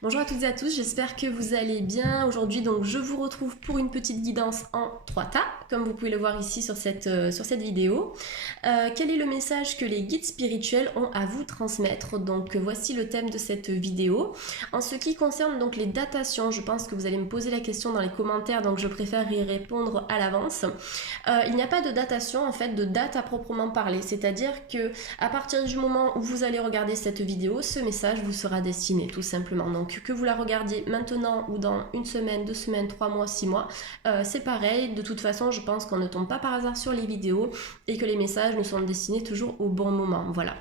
Bonjour à toutes et à tous, j'espère que vous allez bien. Aujourd'hui, donc, je vous retrouve pour une petite guidance en 3 tas, comme vous pouvez le voir ici sur cette vidéo. Quel est le message que les guides spirituels ont à vous transmettre? Donc, voici le thème de cette vidéo. En ce qui concerne donc les datations, je pense que vous allez me poser la question dans les commentaires, donc je préfère y répondre à l'avance. Il n'y a pas de datation, en fait, de date à proprement parler, c'est-à-dire que à partir du moment où vous allez regarder cette vidéo, ce message vous sera destiné, tout simplement. Donc, que vous la regardiez maintenant ou dans une semaine, 2 semaines, 3 mois, 6 mois, c'est pareil. De toute façon, je pense qu'on ne tombe pas par hasard sur les vidéos et que les messages nous sont destinés toujours au bon moment. Voilà.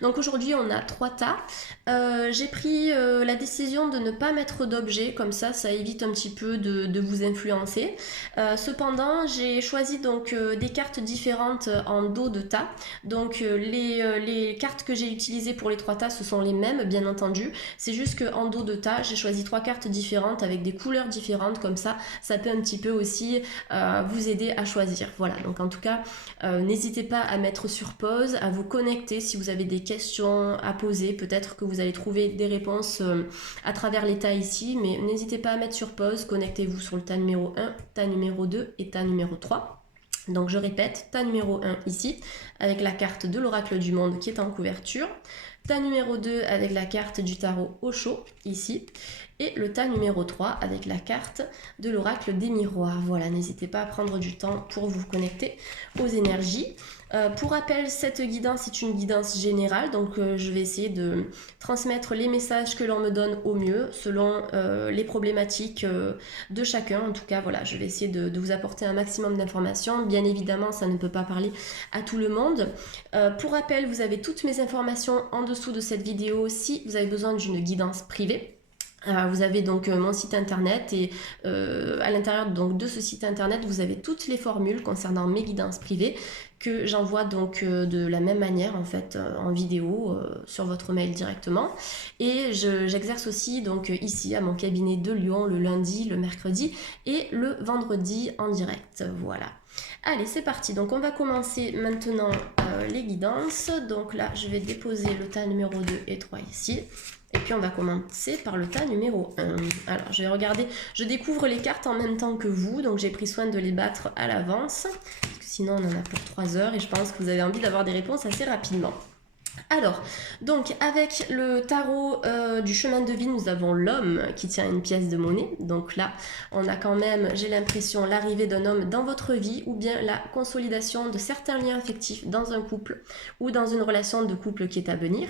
Donc aujourd'hui on a 3 tas. J'ai pris la décision de ne pas mettre d'objets, comme ça évite un petit peu de vous influencer. Cependant j'ai choisi donc des cartes différentes en dos de tas. Donc les cartes que j'ai utilisées pour les 3 tas ce sont les mêmes bien entendu. C'est juste qu'en dos de tas j'ai choisi 3 cartes différentes avec des couleurs différentes, comme ça peut un petit peu aussi vous aider à choisir. Voilà, donc en tout cas n'hésitez pas à mettre sur pause, à vous connecter si vous avez des questions à poser, peut-être que vous allez trouver des réponses à travers les tas ici, mais n'hésitez pas à mettre sur pause, connectez-vous sur le tas numéro 1, tas numéro 2 et tas numéro 3. Donc je répète, tas numéro 1 ici, avec la carte de l'oracle du monde qui est en couverture, tas numéro 2 avec la carte du tarot Osho ici, et le tas numéro 3 avec la carte de l'oracle des miroirs. Voilà, n'hésitez pas à prendre du temps pour vous connecter aux énergies. Pour rappel, cette guidance est une guidance générale, donc je vais essayer de transmettre les messages que l'on me donne au mieux, selon les problématiques de chacun. En tout cas, voilà, je vais essayer de vous apporter un maximum d'informations. Bien évidemment, ça ne peut pas parler à tout le monde. Pour rappel, vous avez toutes mes informations en dessous de cette vidéo si vous avez besoin d'une guidance privée. Vous avez donc mon site internet et à l'intérieur donc de ce site internet vous avez toutes les formules concernant mes guidances privées que j'envoie donc de la même manière en fait en vidéo sur votre mail directement, et j'exerce aussi donc ici à mon cabinet de Lyon le lundi, le mercredi et le vendredi en direct. Voilà. Allez, c'est parti. Donc on va commencer maintenant les guidances. Donc là je vais déposer le tas numéro 2 et 3 ici. Et puis on va commencer par le tas numéro 1. Alors je vais regarder, je découvre les cartes en même temps que vous, donc j'ai pris soin de les battre à l'avance, parce que sinon on en a pour 3 heures et je pense que vous avez envie d'avoir des réponses assez rapidement. Alors, donc avec le tarot du chemin de vie, nous avons l'homme qui tient une pièce de monnaie. Donc là, on a quand même, j'ai l'impression, l'arrivée d'un homme dans votre vie, ou bien la consolidation de certains liens affectifs dans un couple ou dans une relation de couple qui est à venir.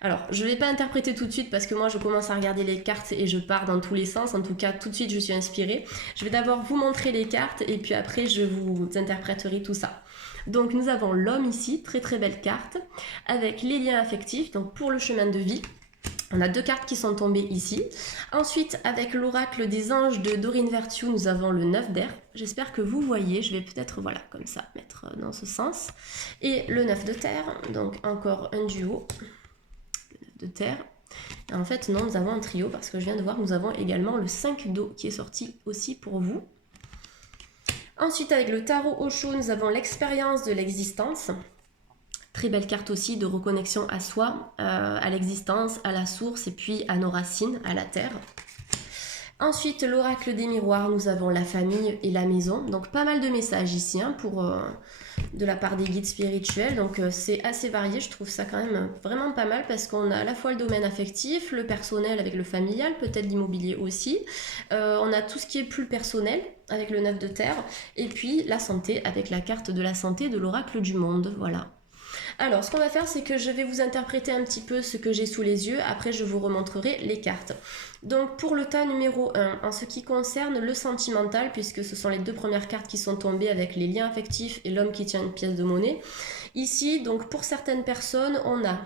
Alors, je ne vais pas interpréter tout de suite parce que moi je commence à regarder les cartes et je pars dans tous les sens. En tout cas, tout de suite je suis inspirée. Je vais d'abord vous montrer les cartes et puis après je vous interpréterai tout ça. Donc nous avons l'homme ici, très très belle carte, avec les liens affectifs, donc pour le chemin de vie. On a 2 cartes qui sont tombées ici. Ensuite, avec l'oracle des anges de Doreen Virtue, nous avons le 9 d'air. J'espère que vous voyez, je vais peut-être, voilà, comme ça, mettre dans ce sens. Et le 9 de terre, donc encore un duo de terre. Et en fait, non, nous avons un trio parce que je viens de voir, nous avons également le 5 d'eau qui est sorti aussi pour vous. Ensuite, avec le tarot Osho, nous avons l'expérience de l'existence. Très belle carte aussi de reconnexion à soi, à l'existence, à la source et puis à nos racines, à la terre. Ensuite, l'oracle des miroirs, nous avons la famille et la maison. Donc pas mal de messages ici de la part des guides spirituels. Donc c'est assez varié, je trouve ça quand même vraiment pas mal parce qu'on a à la fois le domaine affectif, le personnel avec le familial, peut-être l'immobilier aussi. On a tout ce qui est plus personnel avec le 9 de terre et puis la santé avec la carte de la santé de l'oracle du monde. Voilà. Alors, ce qu'on va faire, c'est que je vais vous interpréter un petit peu ce que j'ai sous les yeux. Après, je vous remontrerai les cartes. Donc, pour le tas numéro 1, en ce qui concerne le sentimental, puisque ce sont les 2 premières cartes qui sont tombées avec les liens affectifs et l'homme qui tient une pièce de monnaie. Ici, donc, pour certaines personnes, on a...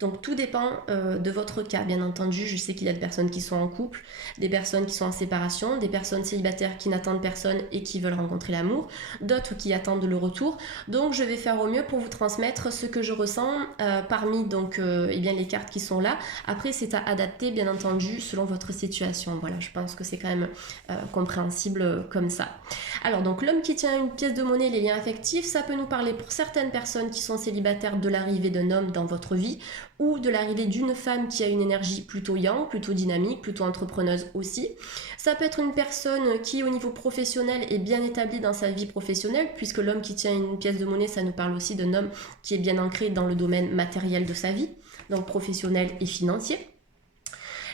Donc tout dépend de votre cas, bien entendu. Je sais qu'il y a des personnes qui sont en couple, des personnes qui sont en séparation, des personnes célibataires qui n'attendent personne et qui veulent rencontrer l'amour, d'autres qui attendent le retour. Donc je vais faire au mieux pour vous transmettre ce que je ressens parmi donc, eh bien, les cartes qui sont là. Après c'est à adapter bien entendu selon votre situation. Voilà, je pense que c'est quand même compréhensible comme ça. Alors donc l'homme qui tient une pièce de monnaie, les liens affectifs, ça peut nous parler pour certaines personnes qui sont célibataires de l'arrivée d'un homme dans votre vie. ou de l'arrivée d'une femme qui a une énergie plutôt yang, plutôt dynamique, plutôt entrepreneuse aussi. Ça peut être une personne qui au niveau professionnel est bien établie dans sa vie professionnelle, puisque l'homme qui tient une pièce de monnaie, ça nous parle aussi d'un homme qui est bien ancré dans le domaine matériel de sa vie, donc professionnel et financier.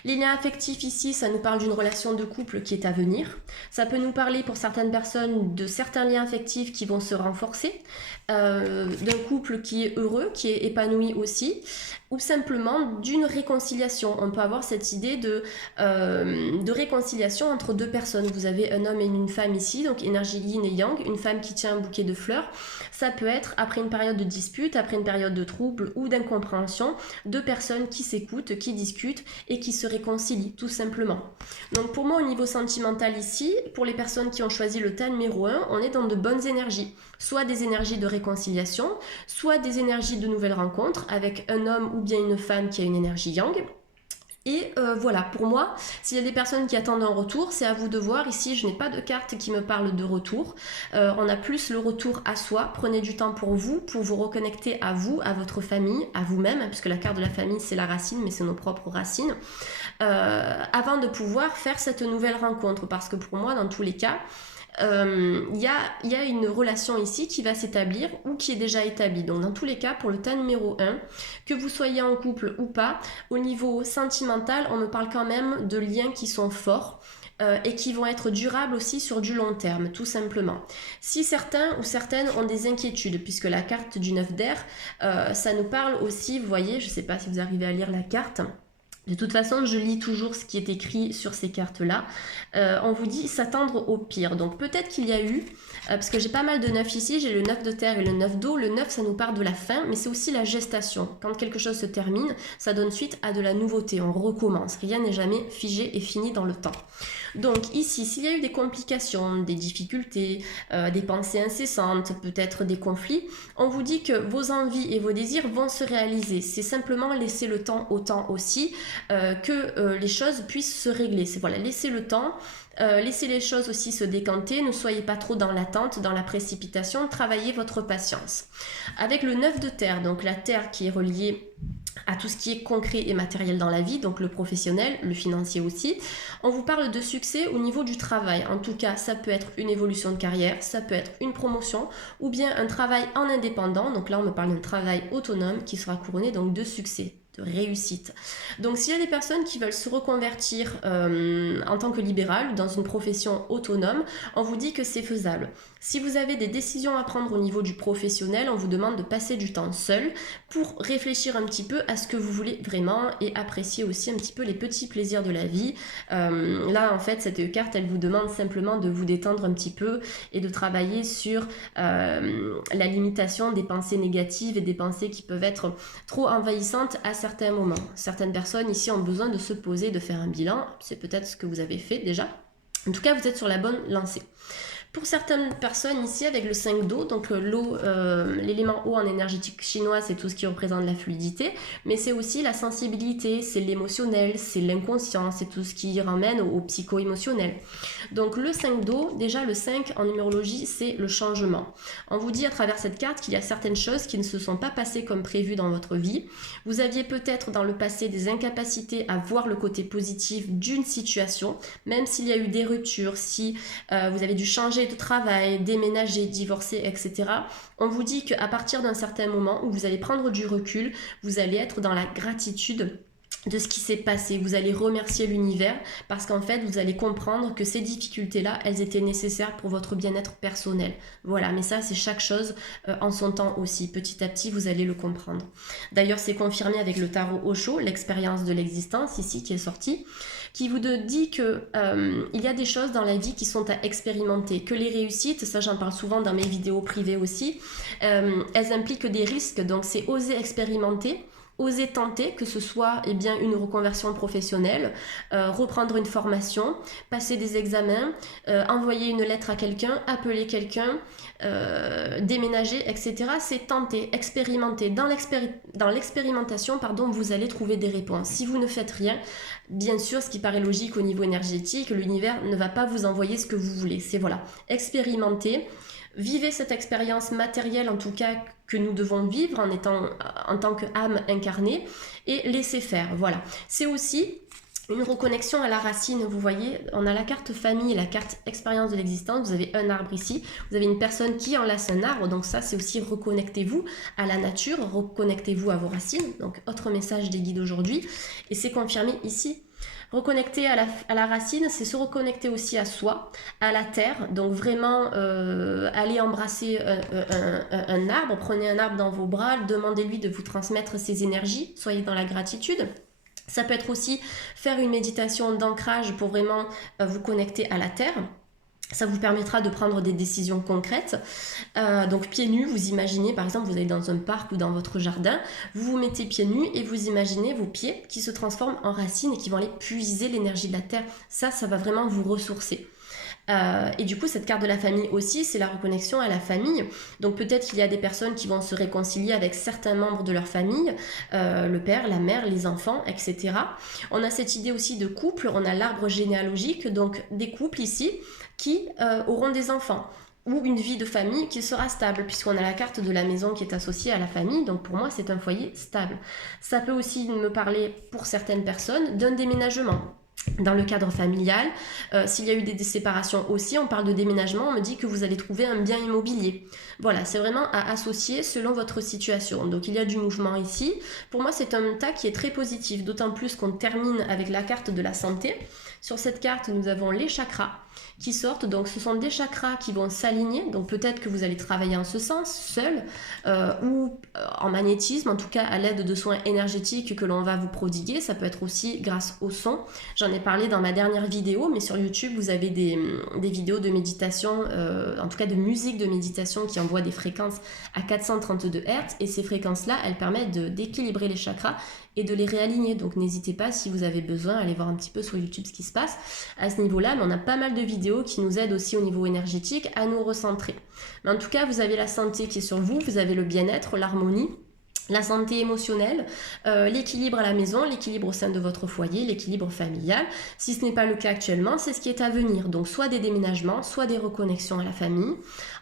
Les liens affectifs ici, ça nous parle d'une relation de couple qui est à venir. Ça peut nous parler pour certaines personnes de certains liens affectifs qui vont se renforcer, d'un couple qui est heureux, qui est épanoui aussi, ou simplement d'une réconciliation. On peut avoir cette idée de réconciliation entre deux personnes. Vous avez un homme et une femme ici, donc énergie yin et yang, une femme qui tient un bouquet de fleurs. Ça peut être après une période de dispute, après une période de trouble ou d'incompréhension, deux personnes qui s'écoutent, qui discutent et qui se réconcilient, tout simplement. Donc pour moi, au niveau sentimental ici, pour les personnes qui ont choisi le tas numéro 1, on est dans de bonnes énergies. Soit des énergies de réconciliation, soit des énergies de nouvelles rencontres avec un homme ou bien une femme qui a une énergie yang. Et voilà, pour moi, s'il y a des personnes qui attendent un retour, c'est à vous de voir. Ici, je n'ai pas de carte qui me parle de retour. On a plus le retour à soi. Prenez du temps pour vous reconnecter à vous, à votre famille, à vous-même, puisque la carte de la famille, c'est la racine, mais c'est nos propres racines, avant de pouvoir faire cette nouvelle rencontre. Parce que pour moi, dans tous les cas, il y a une relation ici qui va s'établir ou qui est déjà établie. Donc dans tous les cas, pour le tas numéro 1, que vous soyez en couple ou pas, au niveau sentimental, on me parle quand même de liens qui sont forts. Et qui vont être durables aussi sur du long terme, tout simplement. Si certains ou certaines ont des inquiétudes, puisque la carte du 9 d'air, ça nous parle aussi, vous voyez, je ne sais pas si vous arrivez à lire la carte. De toute façon, je lis toujours ce qui est écrit sur ces cartes-là. On vous dit s'attendre au pire. Donc peut-être qu'il y a eu, parce que j'ai pas mal de 9 ici, j'ai le 9 de terre et le 9 d'eau. Le 9, ça nous parle de la fin, mais c'est aussi la gestation. Quand quelque chose se termine, ça donne suite à de la nouveauté. On recommence. Rien n'est jamais figé et fini dans le temps. Donc ici, s'il y a eu des complications, des difficultés, des pensées incessantes, peut-être des conflits, on vous dit que vos envies et vos désirs vont se réaliser. C'est simplement laisser le temps au temps aussi, que les choses puissent se régler. C'est voilà, laisser le temps, laissez les choses aussi se décanter, ne soyez pas trop dans l'attente, dans la précipitation, travaillez votre patience. Avec le 9 de terre, donc la terre qui est reliée à tout ce qui est concret et matériel dans la vie, donc le professionnel, le financier aussi. On vous parle de succès au niveau du travail. En tout cas, ça peut être une évolution de carrière, ça peut être une promotion ou bien un travail en indépendant. Donc là, on me parle d'un travail autonome qui sera couronné donc de succès, de réussite. Donc s'il y a des personnes qui veulent se reconvertir en tant que libéral dans une profession autonome, on vous dit que c'est faisable. Si vous avez des décisions à prendre au niveau du professionnel, on vous demande de passer du temps seul pour réfléchir un petit peu à ce que vous voulez vraiment et apprécier aussi un petit peu les petits plaisirs de la vie. Là, en fait, cette carte, elle vous demande simplement de vous détendre un petit peu et de travailler sur la limitation des pensées négatives et des pensées qui peuvent être trop envahissantes à certains moments. Certaines personnes ici ont besoin de se poser, de faire un bilan. C'est peut-être ce que vous avez fait déjà. En tout cas, vous êtes sur la bonne lancée. Pour certaines personnes ici avec le 5 d'eau, donc l'eau, l'élément eau en énergétique chinoise, c'est tout ce qui représente la fluidité, mais c'est aussi la sensibilité, c'est l'émotionnel, c'est l'inconscient, c'est tout ce qui ramène au psycho-émotionnel. Donc le 5 d'eau, déjà le 5 en numérologie, c'est le changement. On vous dit à travers cette carte qu'il y a certaines choses qui ne se sont pas passées comme prévu dans votre vie. Vous aviez peut-être dans le passé des incapacités à voir le côté positif d'une situation, même s'il y a eu des ruptures, si vous avez dû changer de travail, déménager, divorcer, etc. On vous dit qu'à partir d'un certain moment où vous allez prendre du recul, vous allez être dans la gratitude de ce qui s'est passé. Vous allez remercier l'univers parce qu'en fait, vous allez comprendre que ces difficultés-là, elles étaient nécessaires pour votre bien-être personnel. Voilà, mais ça, c'est chaque chose en son temps aussi. Petit à petit, vous allez le comprendre. D'ailleurs, c'est confirmé avec le tarot Osho, l'expérience de l'existence ici qui est sortie, qui vous dit que il y a des choses dans la vie qui sont à expérimenter, que les réussites, ça j'en parle souvent dans mes vidéos privées aussi, elles impliquent des risques, donc c'est oser expérimenter, oser tenter, que ce soit bien une reconversion professionnelle, reprendre une formation, passer des examens, envoyer une lettre à quelqu'un, appeler quelqu'un, déménager, etc. C'est tenter, expérimenter. Dans l'expérimentation, vous allez trouver des réponses. Si vous ne faites rien, bien sûr, ce qui paraît logique au niveau énergétique, l'univers ne va pas vous envoyer ce que vous voulez. C'est voilà, expérimenter. vivez cette expérience matérielle, en tout cas que nous devons vivre en tant qu'âme incarnée, et laissez faire. Voilà. C'est aussi une reconnexion à la racine. Vous voyez, on a la carte famille, la carte expérience de l'existence. Vous avez un arbre ici, vous avez une personne qui enlace un arbre, donc ça c'est aussi reconnectez-vous à la nature, reconnectez-vous à vos racines. Donc autre message des guides aujourd'hui, et c'est confirmé ici. Reconnecter à la racine, c'est se reconnecter aussi à soi, à la terre. Donc vraiment, allez embrasser un arbre, prenez un arbre dans vos bras, demandez-lui de vous transmettre ses énergies, soyez dans la gratitude. Ça peut être aussi faire une méditation d'ancrage pour vraiment vous connecter à la terre. Ça vous permettra de prendre des décisions concrètes. Donc pieds nus, vous imaginez, par exemple, vous allez dans un parc ou dans votre jardin, vous vous mettez pieds nus et vous imaginez vos pieds qui se transforment en racines et qui vont aller puiser l'énergie de la terre. Ça va vraiment vous ressourcer. Et du coup, cette carte de la famille aussi, c'est la reconnexion à la famille. Donc peut-être qu'il y a des personnes qui vont se réconcilier avec certains membres de leur famille, le père, la mère, les enfants, etc. On a cette idée aussi de couple, on a l'arbre généalogique, donc des couples ici qui auront des enfants ou une vie de famille qui sera stable, puisqu'on a la carte de la maison qui est associée à la famille, donc pour moi c'est un foyer stable. Ça peut aussi me parler pour certaines personnes d'un déménagement. Dans le cadre familial, s'il y a eu des séparations aussi, on parle de déménagement, on me dit que vous allez trouver un bien immobilier. Voilà, c'est vraiment à associer selon votre situation. Donc il y a du mouvement ici. Pour moi, c'est un tas qui est très positif, d'autant plus qu'on termine avec la carte de la santé. Sur cette carte, nous avons les chakras qui sortent. Donc ce sont des chakras qui vont s'aligner. Donc peut-être que vous allez travailler en ce sens, seul, ou en magnétisme, en tout cas à l'aide de soins énergétiques que l'on va vous prodiguer. Ça peut être aussi grâce au son. J'en ai parlé dans ma dernière vidéo, mais sur YouTube, vous avez des vidéos de méditation, en tout cas de musique de méditation qui envoie des fréquences à 432 Hz. Et ces fréquences-là, elles permettent d'équilibrer les chakras et de les réaligner. Donc n'hésitez pas, si vous avez besoin, à aller voir un petit peu sur YouTube ce qui se passe à ce niveau-là. Mais on a pas mal de vidéos qui nous aident aussi au niveau énergétique à nous recentrer. Mais en tout cas, vous avez la santé qui est sur vous, vous avez le bien-être, l'harmonie, la santé émotionnelle, l'équilibre à la maison, l'équilibre au sein de votre foyer, l'équilibre familial. Si ce n'est pas le cas actuellement, c'est ce qui est à venir. Donc soit des déménagements, soit des reconnexions à la famille.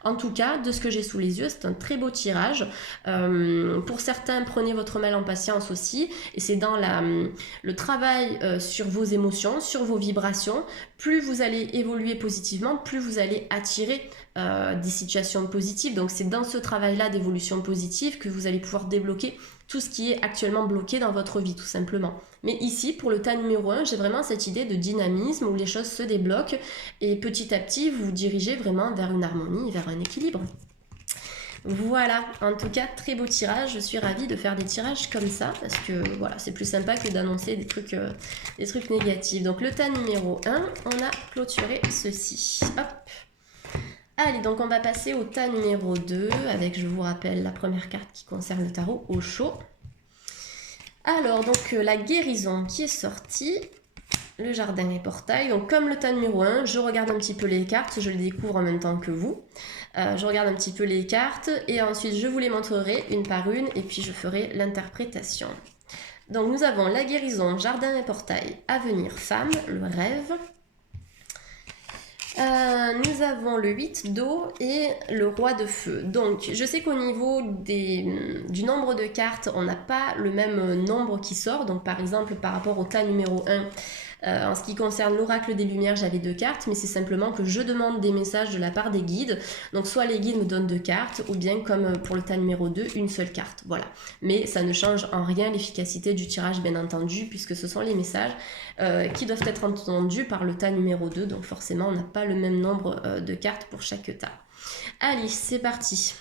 En tout cas, de ce que j'ai sous les yeux, c'est un très beau tirage. Pour certains, prenez votre mal en patience aussi. Et c'est dans le travail sur vos émotions, sur vos vibrations. Plus vous allez évoluer positivement, plus vous allez attirer des situations positives. Donc c'est dans ce travail-là d'évolution positive que vous allez pouvoir débloquer tout ce qui est actuellement bloqué dans votre vie, tout simplement. Mais ici, pour le tas numéro 1, j'ai vraiment cette idée de dynamisme où les choses se débloquent et petit à petit, vous vous dirigez vraiment vers une harmonie, vers un équilibre. Voilà, en tout cas, très beau tirage. Je suis ravie de faire des tirages comme ça parce que voilà, c'est plus sympa que d'annoncer des trucs négatifs. Donc le tas numéro 1, on a clôturé ceci. Hop. Allez, donc on va passer au tas numéro 2 avec, je vous rappelle, la première carte qui concerne le tarot au chaud. Alors, donc la guérison qui est sortie, le jardin et portail. Donc comme le tas numéro 1, je regarde un petit peu les cartes, je les découvre en même temps que vous. Je regarde un petit peu les cartes et ensuite je vous les montrerai une par une et puis je ferai l'interprétation. Donc nous avons la guérison, jardin et portail, avenir, femme, le rêve. Nous avons le 8 d'eau et le roi de feu. Donc je sais qu'au niveau du nombre de cartes, on n'a pas le même nombre qui sort. Donc par exemple par rapport au tas numéro 1, en ce qui concerne l'oracle des lumières, j'avais 2 cartes, mais c'est simplement que je demande des messages de la part des guides. Donc soit les guides me donnent 2 cartes, ou bien comme pour le tas numéro 2, une seule carte. Voilà. Mais ça ne change en rien l'efficacité du tirage, bien entendu, puisque ce sont les messages qui doivent être entendus par le tas numéro 2. Donc forcément, on n'a pas le même nombre de cartes pour chaque tas. Allez, c'est parti.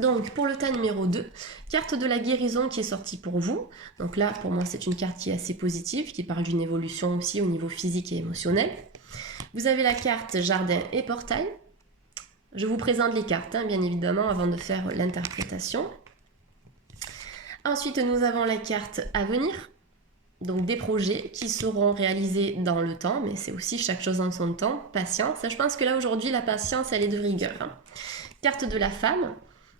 Donc pour le tas numéro 2, carte de la guérison qui est sortie pour vous. Donc là pour moi c'est une carte qui est assez positive, qui parle d'une évolution aussi au niveau physique et émotionnel. Vous avez la carte jardin et portail. Je vous présente les cartes bien évidemment avant de faire l'interprétation. Ensuite nous avons la carte avenir. Donc des projets qui seront réalisés dans le temps, mais c'est aussi chaque chose en son temps, patience. Je pense que là aujourd'hui la patience elle est de rigueur. Carte de la femme.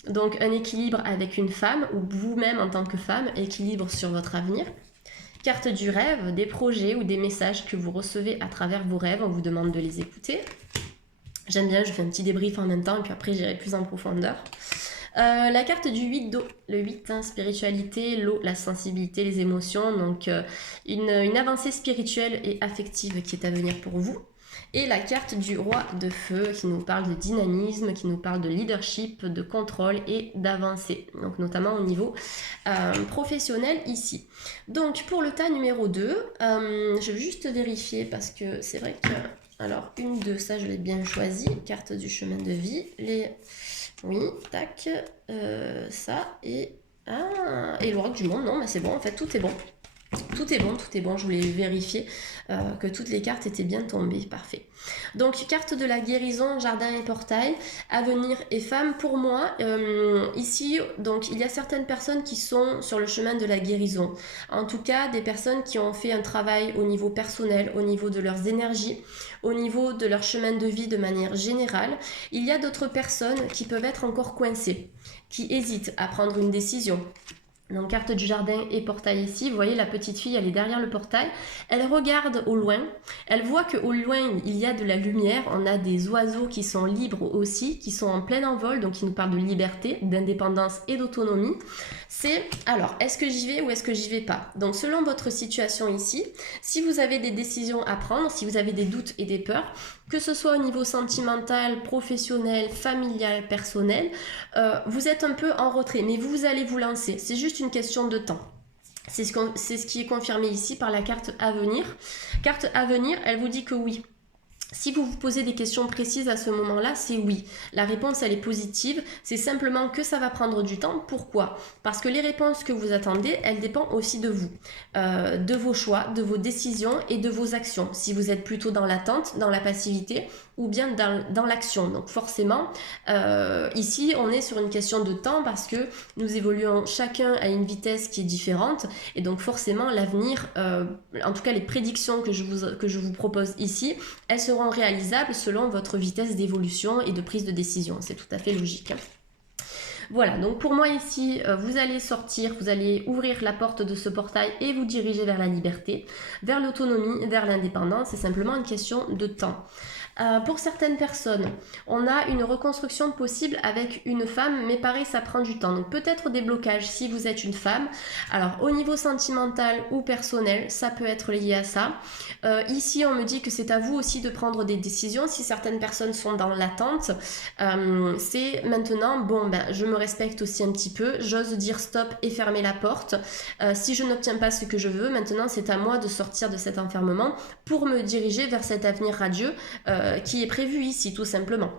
Donc un équilibre avec une femme ou vous-même en tant que femme, équilibre sur votre avenir. Carte du rêve, des projets ou des messages que vous recevez à travers vos rêves, on vous demande de les écouter. J'aime bien, je fais un petit débrief en même temps et puis après j'irai plus en profondeur. La carte du 8 d'eau, le 8, hein, spiritualité, l'eau, la sensibilité, les émotions, donc une avancée spirituelle et affective qui est à venir pour vous. Et la carte du roi de feu qui nous parle de dynamisme, qui nous parle de leadership, de contrôle et d'avancée, donc notamment au niveau professionnel ici. Donc pour le tas numéro 2, je vais juste vérifier parce que c'est vrai que... Alors, une de ça, je l'ai bien choisi. Carte du chemin de vie. Oui, tac. Ça et... Ah, et l'oracle du monde. Non, mais c'est bon, en fait, tout est bon. Tout est bon, tout est bon. Je voulais vérifier que toutes les cartes étaient bien tombées. Parfait. Donc, carte de la guérison, jardin et portail, avenir et femme. Pour moi, ici, donc, il y a certaines personnes qui sont sur le chemin de la guérison. En tout cas, des personnes qui ont fait un travail au niveau personnel, au niveau de leurs énergies, au niveau de leur chemin de vie de manière générale. Il y a d'autres personnes qui peuvent être encore coincées, qui hésitent à prendre une décision. Donc carte du jardin et portail ici, vous voyez la petite fille, elle est derrière le portail, elle regarde au loin, elle voit qu'au loin il y a de la lumière, on a des oiseaux qui sont libres aussi, qui sont en plein envol, donc qui nous parlent de liberté, d'indépendance et d'autonomie. C'est, alors, est-ce que j'y vais ou est-ce que j'y vais pas? Donc selon votre situation ici, si vous avez des décisions à prendre, si vous avez des doutes et des peurs, que ce soit au niveau sentimental, professionnel, familial, personnel, vous êtes un peu en retrait, mais vous allez vous lancer. C'est juste une question de temps. C'est ce qui est confirmé ici par la carte Avenir. Carte Avenir, elle vous dit que oui. Si vous vous posez des questions précises à ce moment-là, c'est oui. La réponse, elle est positive. C'est simplement que ça va prendre du temps. Pourquoi? Parce que les réponses que vous attendez, elles dépendent aussi de vous, de vos choix, de vos décisions et de vos actions. Si vous êtes plutôt dans l'attente, dans la passivité ou bien dans l'action. Donc forcément, ici, on est sur une question de temps parce que nous évoluons chacun à une vitesse qui est différente. Et donc forcément, l'avenir, en tout cas les prédictions que je vous propose ici, elles seront réalisables selon votre vitesse d'évolution et de prise de décision. C'est tout à fait logique. Voilà, donc pour moi ici, vous allez sortir, vous allez ouvrir la porte de ce portail et vous diriger vers la liberté, vers l'autonomie, vers l'indépendance. C'est simplement une question de temps. Pour certaines personnes, on a une reconstruction possible avec une femme, mais pareil, ça prend du temps. Donc peut-être des blocages si vous êtes une femme. Alors au niveau sentimental ou personnel, ça peut être lié à ça. Ici, on me dit que c'est à vous aussi de prendre des décisions. Si certaines personnes sont dans l'attente, c'est maintenant, bon, ben, je me respecte aussi un petit peu, j'ose dire stop et fermer la porte. Si je n'obtiens pas ce que je veux, maintenant c'est à moi de sortir de cet enfermement pour me diriger vers cet avenir radieux qui est prévu ici tout simplement.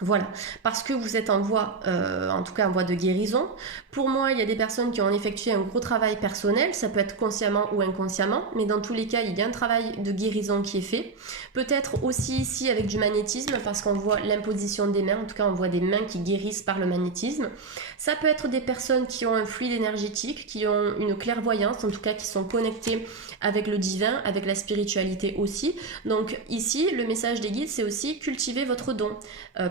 Voilà, parce que vous êtes en voie, en tout cas en voie de guérison. Pour moi, il y a des personnes qui ont effectué un gros travail personnel, ça peut être consciemment ou inconsciemment, mais dans tous les cas, il y a un travail de guérison qui est fait. Peut-être aussi ici avec du magnétisme, parce qu'on voit l'imposition des mains, en tout cas on voit des mains qui guérissent par le magnétisme. Ça peut être des personnes qui ont un fluide énergétique, qui ont une clairvoyance, en tout cas qui sont connectées avec le divin, avec la spiritualité aussi. Donc ici, le message des guides, c'est aussi cultiver votre don,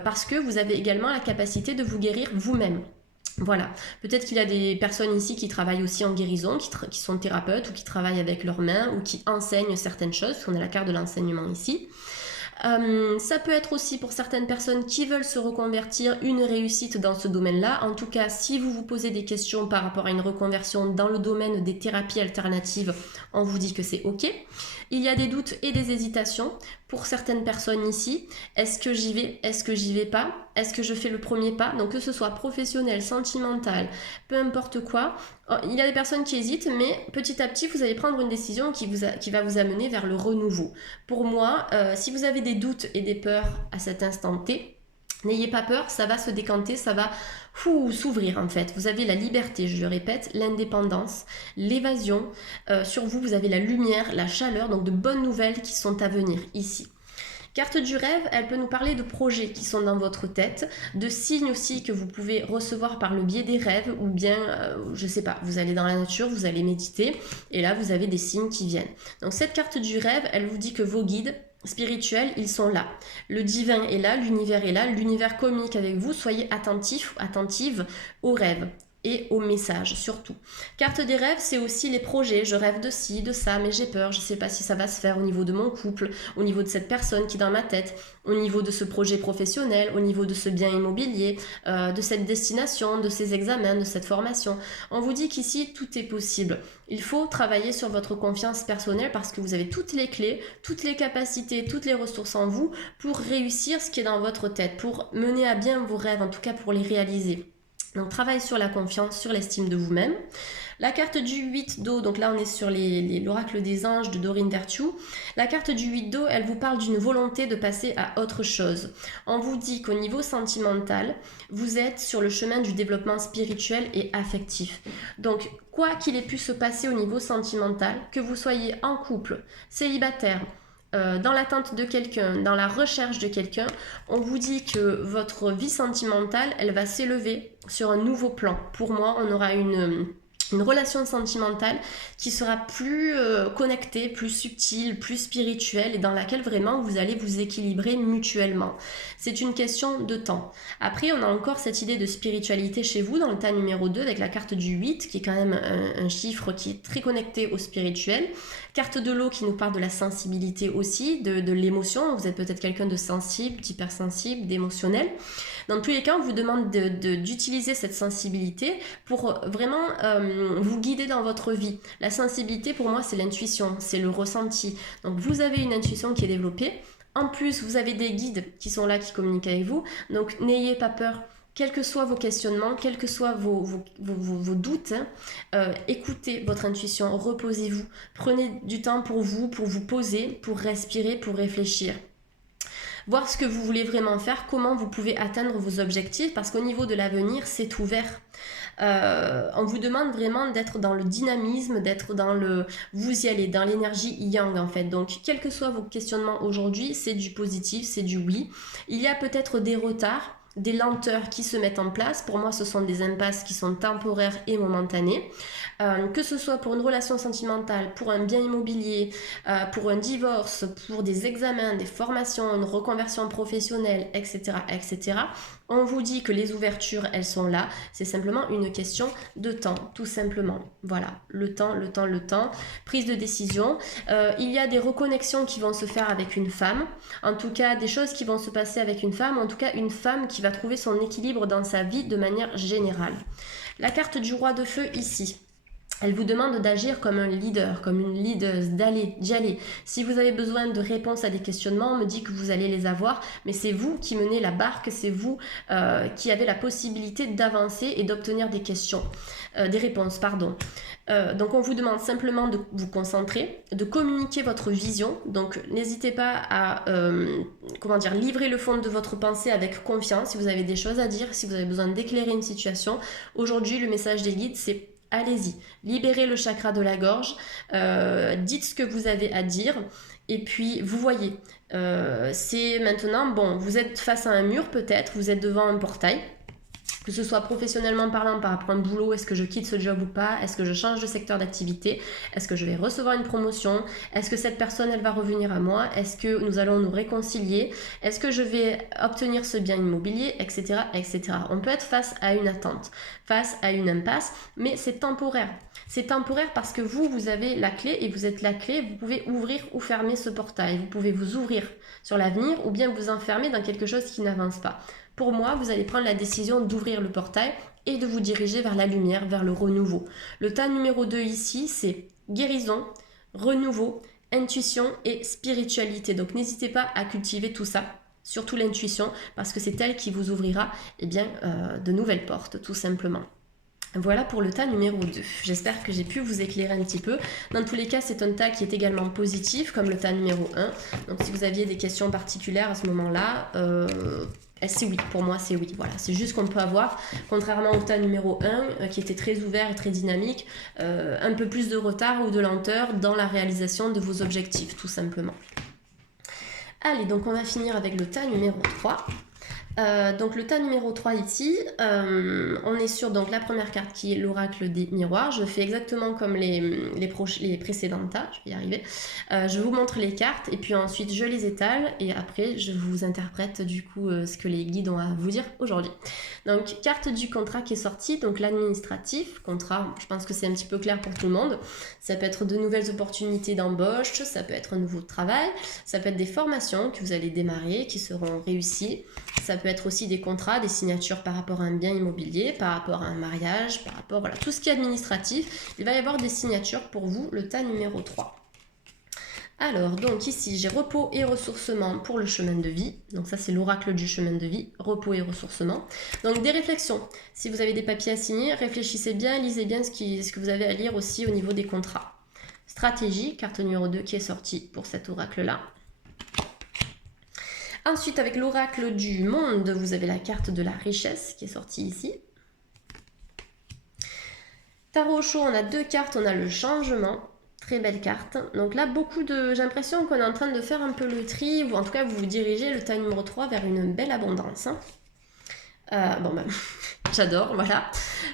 parce que vous avez également la capacité de vous guérir vous-même. Voilà, peut-être qu'il y a des personnes ici qui travaillent aussi en guérison, qui sont thérapeutes ou qui travaillent avec leurs mains ou qui enseignent certaines choses, parce qu'on a la carte de l'enseignement ici. Ça peut être aussi pour certaines personnes qui veulent se reconvertir une réussite dans ce domaine-là. En tout cas, si vous vous posez des questions par rapport à une reconversion dans le domaine des thérapies alternatives, on vous dit que c'est OK. Il y a des doutes et des hésitations pour certaines personnes ici. Est-ce que j'y vais? Est-ce que j'y vais pas? Est-ce que je fais le premier pas? Donc que ce soit professionnel, sentimental, peu importe quoi, il y a des personnes qui hésitent, mais petit à petit, vous allez prendre une décision qui va vous amener vers le renouveau. Pour moi, si vous avez des doutes et des peurs à cet instant T, n'ayez pas peur, ça va se décanter, ça va s'ouvrir en fait. Vous avez la liberté, je le répète, l'indépendance, l'évasion. Sur vous, vous avez la lumière, la chaleur, donc de bonnes nouvelles qui sont à venir ici. Carte du rêve, elle peut nous parler de projets qui sont dans votre tête, de signes aussi que vous pouvez recevoir par le biais des rêves ou bien, je sais pas, vous allez dans la nature, vous allez méditer et là vous avez des signes qui viennent. Donc cette carte du rêve, elle vous dit que vos guides spirituels, ils sont là. Le divin est là, l'univers communique avec vous, soyez attentifs, attentives aux rêves. et au message surtout. Carte des rêves, c'est aussi les projets. Je rêve de ci, de ça, mais j'ai peur. Je ne sais pas si ça va se faire au niveau de mon couple, au niveau de cette personne qui est dans ma tête, au niveau de ce projet professionnel, au niveau de ce bien immobilier, de cette destination, de ces examens, de cette formation. On vous dit qu'ici, tout est possible. Il faut travailler sur votre confiance personnelle parce que vous avez toutes les clés, toutes les capacités, toutes les ressources en vous pour réussir ce qui est dans votre tête, pour mener à bien vos rêves, en tout cas pour les réaliser. Donc travaille sur la confiance, sur l'estime de vous-même. La carte du 8 d'eau, donc là on est sur l'oracle des anges de Doreen Virtue. La carte du 8 d'eau, elle vous parle d'une volonté de passer à autre chose. On vous dit qu'au niveau sentimental, vous êtes sur le chemin du développement spirituel et affectif. Donc quoi qu'il ait pu se passer au niveau sentimental, que vous soyez en couple, célibataire, dans l'attente de quelqu'un, dans la recherche de quelqu'un, on vous dit que votre vie sentimentale, elle va s'élever sur un nouveau plan. Pour moi, on aura une relation sentimentale qui sera plus connectée, plus subtile, plus spirituelle et dans laquelle vraiment vous allez vous équilibrer mutuellement. C'est une question de temps. Après, on a encore cette idée de spiritualité chez vous dans le tas numéro 2 avec la carte du 8 qui est quand même un chiffre qui est très connecté au spirituel. Carte de l'eau qui nous parle de la sensibilité aussi, de l'émotion. Vous êtes peut-être quelqu'un de sensible, d'hypersensible, d'émotionnel. Dans tous les cas, on vous demande d'utiliser cette sensibilité pour vraiment vous guider dans votre vie. La sensibilité, pour moi, c'est l'intuition, c'est le ressenti. Donc, vous avez une intuition qui est développée. En plus, vous avez des guides qui sont là, qui communiquent avec vous. Donc, n'ayez pas peur. Quels que soient vos questionnements, quels que soient vos doutes, écoutez votre intuition, reposez-vous. Prenez du temps pour vous poser, pour respirer, pour réfléchir. Voir ce que vous voulez vraiment faire, comment vous pouvez atteindre vos objectifs, parce qu'au niveau de l'avenir, c'est ouvert. On vous demande vraiment d'être dans le dynamisme, d'être dans le... Vous y allez, dans l'énergie yang en fait. Donc, quels que soient vos questionnements aujourd'hui, c'est du positif, c'est du oui. Il y a peut-être des retards, des lenteurs qui se mettent en place. Pour moi, ce sont des impasses qui sont temporaires et momentanées. Que ce soit pour une relation sentimentale, pour un bien immobilier, pour un divorce, pour des examens, des formations, une reconversion professionnelle, etc., etc. On vous dit que les ouvertures, elles sont là. C'est simplement une question de temps, tout simplement. Voilà, le temps. Prise de décision. Il y a des reconnexions qui vont se faire avec une femme. En tout cas, des choses qui vont se passer avec une femme. En tout cas, une femme qui va trouver son équilibre dans sa vie de manière générale. La carte du roi de feu ici. Elle vous demande d'agir comme un leader, comme une leaduse, d'y aller. Si vous avez besoin de réponses à des questionnements, on me dit que vous allez les avoir, mais c'est vous qui menez la barque, c'est vous qui avez la possibilité d'avancer et d'obtenir des réponses. Donc on vous demande simplement de vous concentrer, de communiquer votre vision. Donc n'hésitez pas à livrer le fond de votre pensée avec confiance. Si vous avez des choses à dire, si vous avez besoin d'éclairer une situation, aujourd'hui le message des guides c'est allez-y, libérez le chakra de la gorge, dites ce que vous avez à dire et puis vous voyez, c'est maintenant, bon, vous êtes face à un mur peut-être, vous êtes devant un portail, que ce soit professionnellement parlant par rapport à un boulot, est-ce que je quitte ce job ou pas, est-ce que je change de secteur d'activité, est-ce que je vais recevoir une promotion, est-ce que cette personne elle va revenir à moi, est-ce que nous allons nous réconcilier, est-ce que je vais obtenir ce bien immobilier, etc., etc. On peut être face à une attente, face à une impasse, mais c'est temporaire. C'est temporaire parce que vous avez la clé et vous êtes la clé, vous pouvez ouvrir ou fermer ce portail, vous pouvez vous ouvrir sur l'avenir ou bien vous enfermer dans quelque chose qui n'avance pas. Pour moi, vous allez prendre la décision d'ouvrir le portail et de vous diriger vers la lumière, vers le renouveau. Le tas numéro 2 ici, c'est guérison, renouveau, intuition et spiritualité. Donc n'hésitez pas à cultiver tout ça, surtout l'intuition, parce que c'est elle qui vous ouvrira de nouvelles portes, tout simplement. Voilà pour le tas numéro 2. J'espère que j'ai pu vous éclairer un petit peu. Dans tous les cas, c'est un tas qui est également positif, comme le tas numéro 1. Donc si vous aviez des questions particulières à ce moment-là, c'est oui, pour moi c'est oui, voilà, c'est juste qu'on peut avoir, contrairement au tas numéro 1 qui était très ouvert et très dynamique, un peu plus de retard ou de lenteur dans la réalisation de vos objectifs, tout simplement. Allez, donc on va finir avec le tas numéro 3. Donc le tas numéro 3 ici, on est sur donc, la première carte qui est l'oracle des miroirs. Je fais exactement comme les précédents tas, je vais y arriver. Je vous montre les cartes et puis ensuite je les étale et après je vous interprète du coup ce que les guides ont à vous dire aujourd'hui. Donc carte du contrat qui est sortie, donc l'administratif, contrat, je pense que c'est un petit peu clair pour tout le monde. Ça peut être de nouvelles opportunités d'embauche, ça peut être un nouveau travail, ça peut être des formations que vous allez démarrer, qui seront réussies. Ça peut être aussi des contrats, des signatures par rapport à un bien immobilier, par rapport à un mariage, par rapport à voilà, tout ce qui est administratif. Il va y avoir des signatures pour vous, le tas numéro 3. Alors, donc ici, j'ai repos et ressourcement pour le chemin de vie. Donc ça, c'est l'oracle du chemin de vie, repos et ressourcement. Donc des réflexions. Si vous avez des papiers à signer, réfléchissez bien, lisez bien ce que vous avez à lire aussi au niveau des contrats. Stratégie, carte numéro 2 qui est sortie pour cet oracle-là. Ensuite, avec l'oracle du monde, vous avez la carte de la richesse qui est sortie ici. Tarot au chaud, on a 2 cartes, on a le changement. Très belle carte. Donc là, j'ai l'impression qu'on est en train de faire un peu le tri, ou en tout cas, vous vous dirigez le tas numéro 3 vers une belle abondance. J'adore, voilà.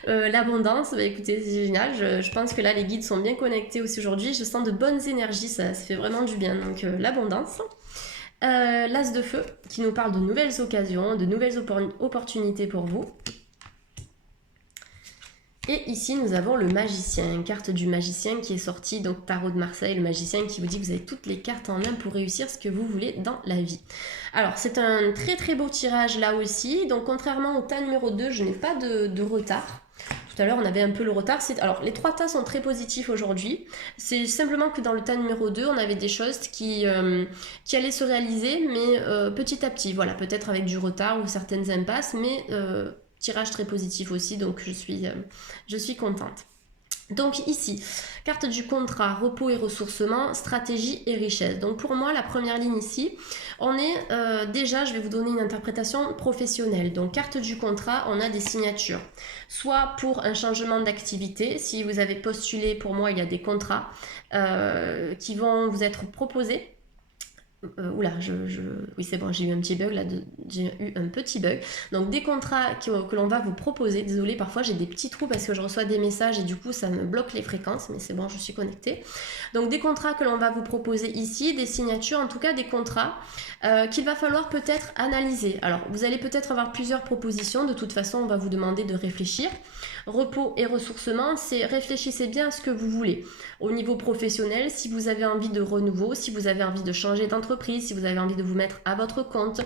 L'abondance, écoutez, c'est génial. Je pense que là, les guides sont bien connectés aussi aujourd'hui. Je sens de bonnes énergies, ça fait vraiment du bien. Donc, l'abondance. L'as de feu, qui nous parle de nouvelles occasions, de nouvelles opportunités pour vous. Et ici, nous avons le magicien, une carte du magicien qui est sortie, donc Tarot de Marseille, le magicien qui vous dit que vous avez toutes les cartes en main pour réussir ce que vous voulez dans la vie. Alors, c'est un très très beau tirage là aussi, donc contrairement au tas numéro 2, je n'ai pas de retard. Tout à l'heure, on avait un peu le retard. Alors, les 3 tas sont très positifs aujourd'hui. C'est simplement que dans le tas numéro 2, on avait des choses qui allaient se réaliser, mais petit à petit. Voilà, peut-être avec du retard ou certaines impasses, mais tirage très positif aussi, donc je suis contente. Donc ici, carte du contrat, repos et ressourcement, stratégie et richesse. Donc pour moi, la première ligne ici, on est déjà, je vais vous donner une interprétation professionnelle. Donc carte du contrat, on a des signatures. Soit pour un changement d'activité, si vous avez postulé, pour moi, il y a des contrats qui vont vous être proposés. Oui c'est bon, j'ai eu un petit bug là, donc des contrats que l'on va vous proposer. Désolée, parfois j'ai des petits trous parce que je reçois des messages et du coup ça me bloque les fréquences, mais c'est bon, je suis connectée. Donc des contrats que l'on va vous proposer ici, des signatures, en tout cas des contrats qu'il va falloir peut-être analyser. Alors vous allez peut-être avoir plusieurs propositions, de toute façon on va vous demander de réfléchir. Repos et ressourcement, c'est réfléchissez bien à ce que vous voulez. Au niveau professionnel, si vous avez envie de renouveau, si vous avez envie de changer d'entreprise, si vous avez envie de vous mettre à votre compte,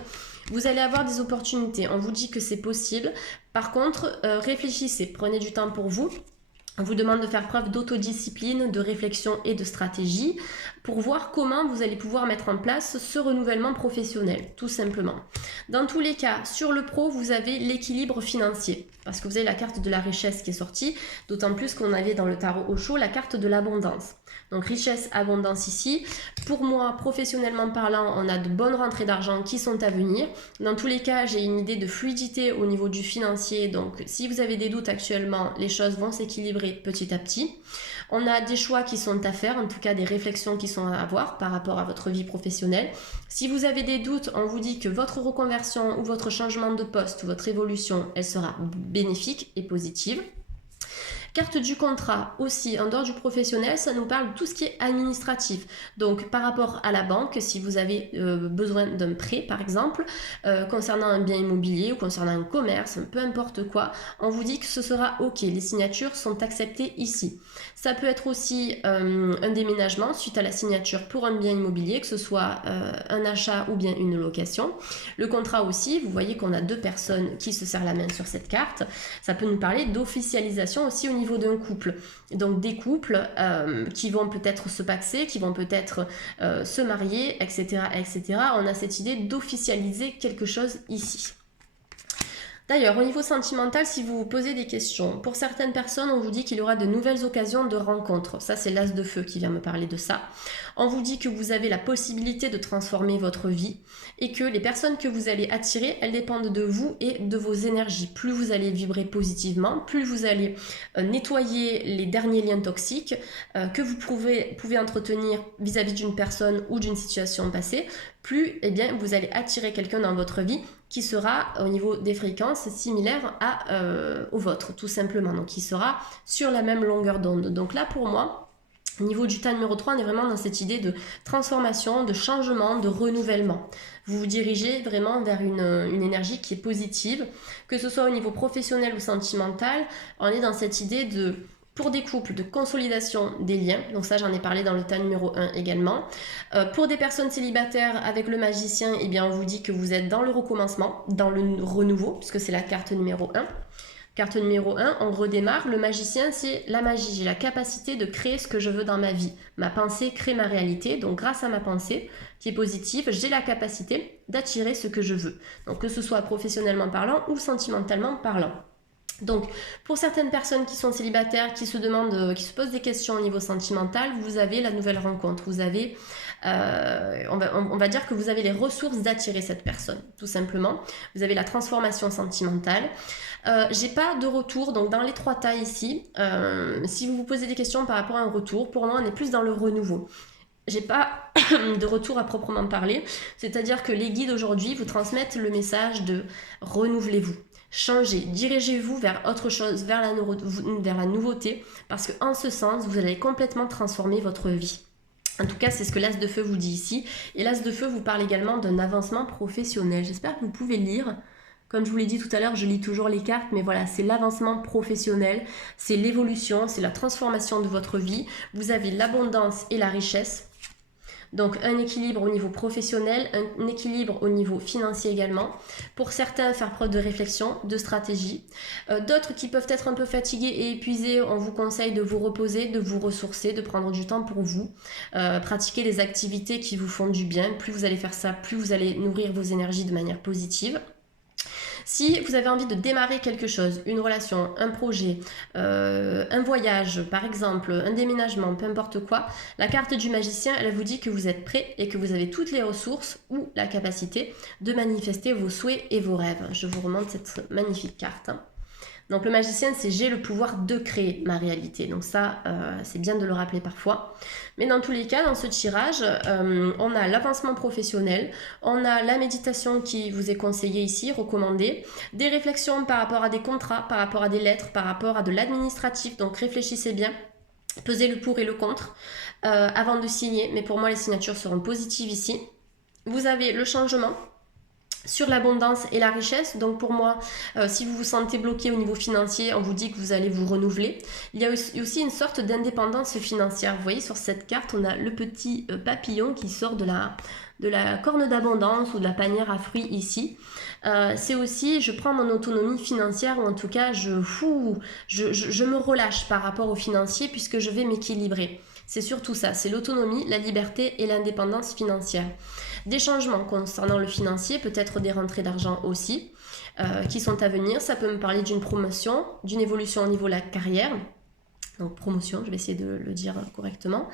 vous allez avoir des opportunités. On vous dit que c'est possible. Par contre, réfléchissez, prenez du temps pour vous. On vous demande de faire preuve d'autodiscipline, de réflexion et de stratégie pour voir comment vous allez pouvoir mettre en place ce renouvellement professionnel, tout simplement. Dans tous les cas, sur le pro, vous avez l'équilibre financier parce que vous avez la carte de la richesse qui est sortie, d'autant plus qu'on avait dans le tarot au chaud la carte de l'abondance. Donc richesse, abondance ici. Pour moi, professionnellement parlant, on a de bonnes rentrées d'argent qui sont à venir. Dans tous les cas, j'ai une idée de fluidité au niveau du financier. Donc si vous avez des doutes actuellement, les choses vont s'équilibrer petit à petit. On a des choix qui sont à faire, en tout cas des réflexions qui sont à avoir par rapport à votre vie professionnelle. Si vous avez des doutes, on vous dit que votre reconversion ou votre changement de poste ou votre évolution, elle sera bénéfique et positive. Carte du contrat aussi, en dehors du professionnel, ça nous parle de tout ce qui est administratif. Donc par rapport à la banque, si vous avez besoin d'un prêt par exemple, concernant un bien immobilier ou concernant un commerce, peu importe quoi, on vous dit que ce sera ok, les signatures sont acceptées ici. Ça peut être aussi un déménagement suite à la signature pour un bien immobilier, que ce soit un achat ou bien une location. Le contrat aussi, vous voyez qu'on a 2 personnes qui se serrent la main sur cette carte. Ça peut nous parler d'officialisation aussi au niveau d'un couple. Donc des couples qui vont peut-être se paxer, qui vont peut-être se marier, etc., etc. On a cette idée d'officialiser quelque chose ici. D'ailleurs, au niveau sentimental, si vous vous posez des questions, pour certaines personnes, on vous dit qu'il y aura de nouvelles occasions de rencontres. Ça, c'est l'as de feu qui vient me parler de ça. On vous dit que vous avez la possibilité de transformer votre vie et que les personnes que vous allez attirer, elles dépendent de vous et de vos énergies. Plus vous allez vibrer positivement, plus vous allez nettoyer les derniers liens toxiques que vous pouvez entretenir vis-à-vis d'une personne ou d'une situation passée, plus eh bien, vous allez attirer quelqu'un dans votre vie qui sera au niveau des fréquences similaire au vôtre, tout simplement. Donc, qui sera sur la même longueur d'onde. Donc là, pour moi, au niveau du tas numéro 3, on est vraiment dans cette idée de transformation, de changement, de renouvellement. Vous vous dirigez vraiment vers une énergie qui est positive, que ce soit au niveau professionnel ou sentimental. On est dans cette idée de, pour des couples, de consolidation des liens. Donc ça, j'en ai parlé dans le tas numéro 1 également. Pour des personnes célibataires avec le magicien, eh bien, on vous dit que vous êtes dans le recommencement, dans le renouveau, puisque c'est la carte numéro 1. Carte numéro 1, on redémarre. Le magicien, c'est la magie. J'ai la capacité de créer ce que je veux dans ma vie. Ma pensée crée ma réalité. Donc, grâce à ma pensée, qui est positive, j'ai la capacité d'attirer ce que je veux. Donc, que ce soit professionnellement parlant ou sentimentalement parlant. Donc, pour certaines personnes qui sont célibataires, qui se demandent, qui se posent des questions au niveau sentimental, vous avez la nouvelle rencontre. Vous avez, on va dire que vous avez les ressources d'attirer cette personne, tout simplement. Vous avez la transformation sentimentale. J'ai pas de retour, donc dans les 3 tas ici, si vous vous posez des questions par rapport à un retour, pour moi on est plus dans le renouveau. J'ai pas de retour à proprement parler, c'est-à-dire que les guides aujourd'hui vous transmettent le message de renouvelez-vous, changez, dirigez-vous vers autre chose, vers la nouveauté, parce qu'en ce sens, vous allez complètement transformer votre vie. En tout cas, c'est ce que l'As de Feu vous dit ici. Et l'As de Feu vous parle également d'un avancement professionnel. J'espère que vous pouvez lire. Comme je vous l'ai dit tout à l'heure, je lis toujours les cartes, mais voilà, c'est l'avancement professionnel, c'est l'évolution, c'est la transformation de votre vie. Vous avez l'abondance et la richesse. Donc un équilibre au niveau professionnel, un équilibre au niveau financier également. Pour certains, faire preuve de réflexion, de stratégie. D'autres qui peuvent être un peu fatigués et épuisés, on vous conseille de vous reposer, de vous ressourcer, de prendre du temps pour vous. Pratiquer les activités qui vous font du bien. Plus vous allez faire ça, plus vous allez nourrir vos énergies de manière positive. Si vous avez envie de démarrer quelque chose, une relation, un projet, un voyage par exemple, un déménagement, peu importe quoi, la carte du magicien, elle vous dit que vous êtes prêt et que vous avez toutes les ressources ou la capacité de manifester vos souhaits et vos rêves. Je vous remonte cette magnifique carte. Donc le magicien, c'est j'ai le pouvoir de créer ma réalité. Donc ça, c'est bien de le rappeler parfois. Mais dans tous les cas, dans ce tirage, on a l'avancement professionnel, on a la méditation qui vous est conseillée ici, recommandée, des réflexions par rapport à des contrats, par rapport à des lettres, par rapport à de l'administratif. Donc réfléchissez bien, pesez le pour et le contre avant de signer. Mais pour moi, les signatures seront positives ici. Vous avez le changement sur l'abondance et la richesse. Donc pour moi, si vous vous sentez bloqué au niveau financier, on vous dit que vous allez vous renouveler. Il y a aussi une sorte d'indépendance financière. Vous voyez, sur cette carte, on a le petit papillon qui sort de la corne d'abondance ou de la panière à fruits ici. C'est aussi, je prends mon autonomie financière, ou en tout cas, je me relâche par rapport au financier puisque je vais m'équilibrer. C'est surtout ça, c'est l'autonomie, la liberté et l'indépendance financière. Des changements concernant le financier, peut-être des rentrées d'argent aussi, qui sont à venir. Ça peut me parler d'une promotion, d'une évolution au niveau de la carrière. Donc promotion, je vais essayer de le dire correctement.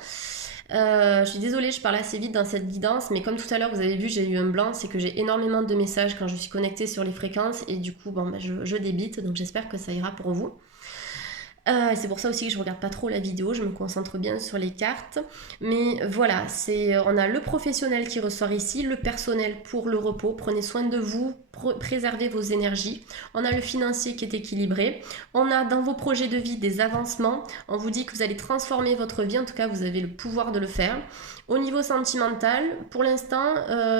Je suis désolée, je parle assez vite dans cette guidance, mais comme tout à l'heure vous avez vu, j'ai eu un blanc, c'est que j'ai énormément de messages quand je suis connectée sur les fréquences et du coup je débite, donc j'espère que ça ira pour vous. C'est pour ça aussi que je regarde pas trop la vidéo, je me concentre bien sur les cartes. Mais voilà, on a le professionnel qui ressort ici, le personnel pour le repos. Prenez soin de vous, préservez vos énergies. On a le financier qui est équilibré. On a dans vos projets de vie des avancements. On vous dit que vous allez transformer votre vie, en tout cas vous avez le pouvoir de le faire. Au niveau sentimental, pour l'instant,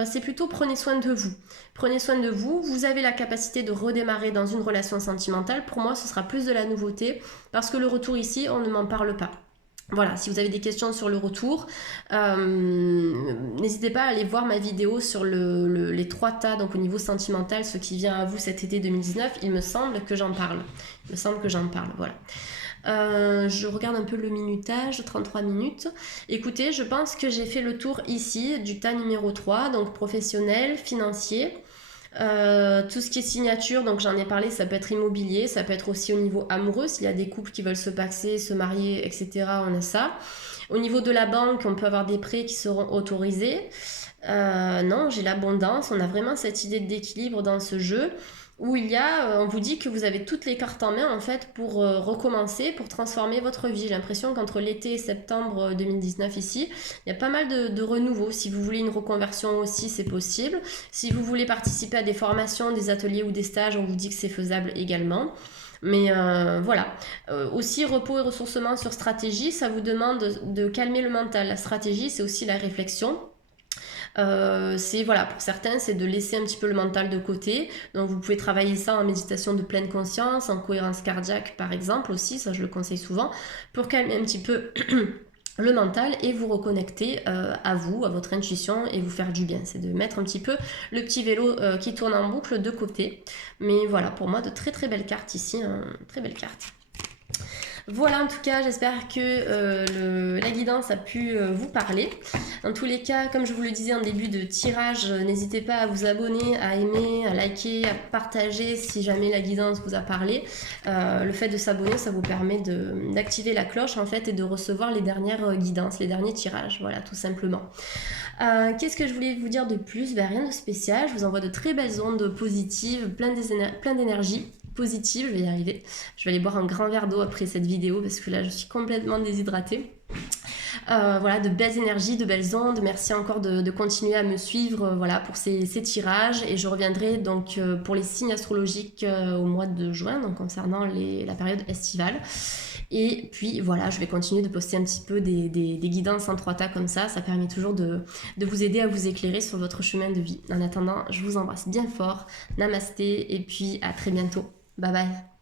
c'est plutôt prenez soin de vous. Prenez soin de vous, vous avez la capacité de redémarrer dans une relation sentimentale. Pour moi, ce sera plus de la nouveauté parce que le retour ici, on ne m'en parle pas. Voilà, si vous avez des questions sur le retour, n'hésitez pas à aller voir ma vidéo sur les 3 tas, donc au niveau sentimental, ce qui vient à vous cet été 2019, il me semble que j'en parle. Voilà. Je regarde un peu le minutage, 33 minutes. Écoutez, je pense que j'ai fait le tour ici du tas numéro 3, donc professionnel, financier. Tout ce qui est signature, donc j'en ai parlé, ça peut être immobilier, ça peut être aussi au niveau amoureux, s'il y a des couples qui veulent se paxer, se marier, etc. On a ça. Au niveau de la banque, on peut avoir des prêts qui seront autorisés. Non, j'ai l'abondance, on a vraiment cette idée d'équilibre dans ce jeu. où on vous dit que vous avez toutes les cartes en main en fait pour recommencer, pour transformer votre vie. J'ai l'impression qu'entre l'été et septembre 2019 ici, il y a pas mal de renouveau. Si vous voulez une reconversion aussi, c'est possible. Si vous voulez participer à des formations, des ateliers ou des stages, on vous dit que c'est faisable également. Mais voilà. Aussi, repos et ressourcement sur stratégie, ça vous demande de calmer le mental. La stratégie, c'est aussi la réflexion. Voilà, pour certains, c'est de laisser un petit peu le mental de côté. Donc, vous pouvez travailler ça en méditation de pleine conscience, en cohérence cardiaque, par exemple, aussi. Ça, je le conseille souvent, pour calmer un petit peu le mental et vous reconnecter à vous, à votre intuition et vous faire du bien. C'est de mettre un petit peu le petit vélo qui tourne en boucle de côté. Mais voilà, pour moi, de très très belles cartes ici. Très belles cartes. Voilà, en tout cas, j'espère que la guidance a pu vous parler. Dans tous les cas, comme je vous le disais en début de tirage, n'hésitez pas à vous abonner, à aimer, à liker, à partager si jamais la guidance vous a parlé. Le fait de s'abonner, ça vous permet d'activer la cloche en fait et de recevoir les dernières guidances, les derniers tirages, voilà, tout simplement. Qu'est-ce que je voulais vous dire de plus? Rien de spécial, je vous envoie de très belles ondes positives, plein d'énergie positive, je vais y arriver. Je vais aller boire un grand verre d'eau après cette vidéo parce que là je suis complètement déshydratée. Voilà, de belles énergies, de belles ondes. Merci encore de continuer à me suivre voilà, pour ces tirages et je reviendrai donc pour les signes astrologiques au mois de juin, donc concernant la période estivale. Et puis voilà, je vais continuer de poster un petit peu des guidances en 3 tas comme ça permet toujours de vous aider à vous éclairer sur votre chemin de vie. En attendant, je vous embrasse bien fort, namasté et puis à très bientôt. Bye bye.